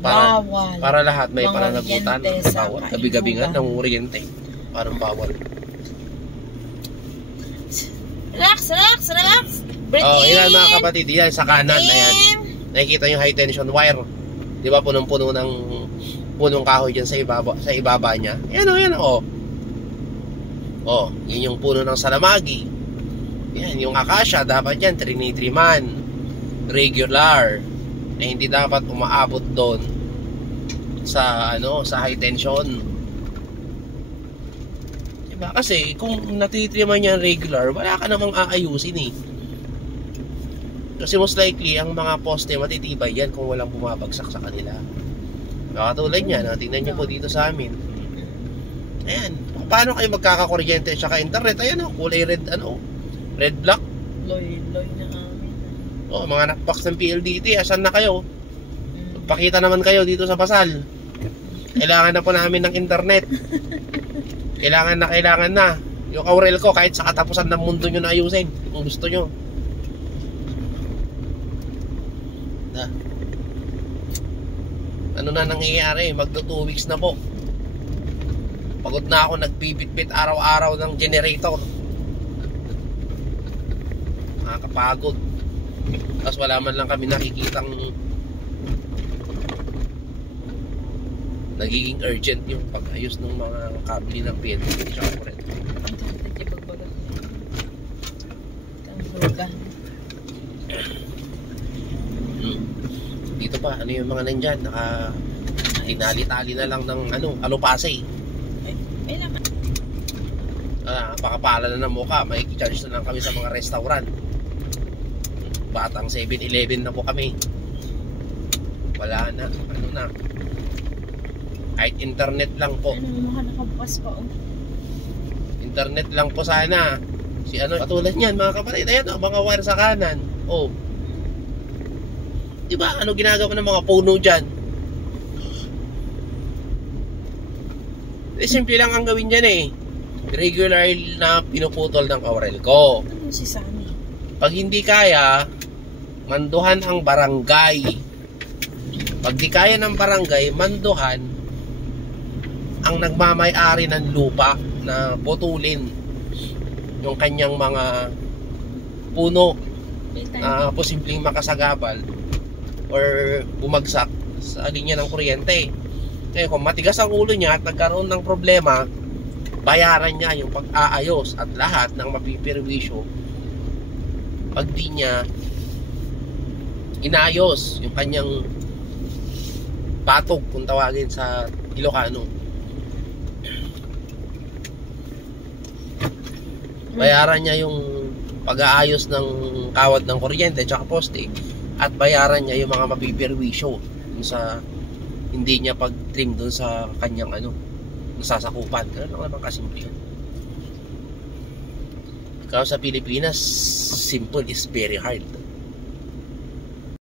para lahat may pananagutan. Bawal. Gabi-gabi nga ng kuryente. Parang bawal. Relax. Breathe in. Yan mga kapatid, yan sa kanan. Ayan. Nakikita yung high tension wire. Di ba punong-puno ng punong kahoy dyan sa ibaba niya. Yan o. Yun yung puno ng salamagi. Yan, yung akasya, dapat yan, 3 man. Regular. Na hindi dapat umaabot doon sa high tension. Diba? Kasi kung natitriman yan regular, wala ka namang aayusin eh. Kasi most likely ang mga poste matitibay yan kung walang bumabagsak sa kanila. Nakatulad yan, tingnan nyo po dito sa amin. Ayan, paano kayo magkakakuryente at saka internet? Ayan kulay red, red block. Loy na amin. Mga nakbox ng PLDT, asan na kayo? Pakita naman kayo dito sa Pasal. Kailangan na po namin ng internet. Kailangan na. Yung Aurel ko, kahit sa katapusan ng mundo nyo na ayusin, kung gusto nyo. Ano na nangyayari? Magto 2 weeks na po. Pagod na ako, nagbibitbit araw-araw ng generator. Nakakapagod. Tapos wala man lang kami nakikitang nagiging urgent yung pag-ayos ng mga kabli ng PNP. Dito pa, ano yung mga nandyan? Tinali-tali na lang ng alupasay. May laman. Pakapala na ng mukha. May charge na lang kami sa mga restaurant. Batang 7-Eleven na po kami. Wala na. Kahit internet lang po. Nakabukas pa Internet lang po sana. Katulad niyan mga kapatid. Ayan mga wire sa kanan. Diba? Ano ginagawa ng mga puno dyan? Simple lang ang gawin dyan eh. Regular na pinuputol ng Aurel ko. Ano si Sammy? Pag hindi kaya, manduhan ang barangay. Pag di kaya ng barangay, manduhan ang nagmamay-ari ng lupa na putulin yung kanyang mga puno na posibleng makasagabal or bumagsak sa linya ng kuryente. Kaya kung matigas ang ulo niya at nagkaroon ng problema, bayaran niya yung pag-aayos at lahat ng mapipirwisyo pag di niya inayos yung kanyang patog kung tawagin sa Ilocano. Bayaran niya yung pag-aayos ng kawad ng kuryente at poste, at bayaran niya yung mga mapipirwisyo dun sa hindi niya pag-trim dun sa kanyang nasasakupan. Ganun lang naman kasimple yun. Ikaw sa Pilipinas, simple is very hard.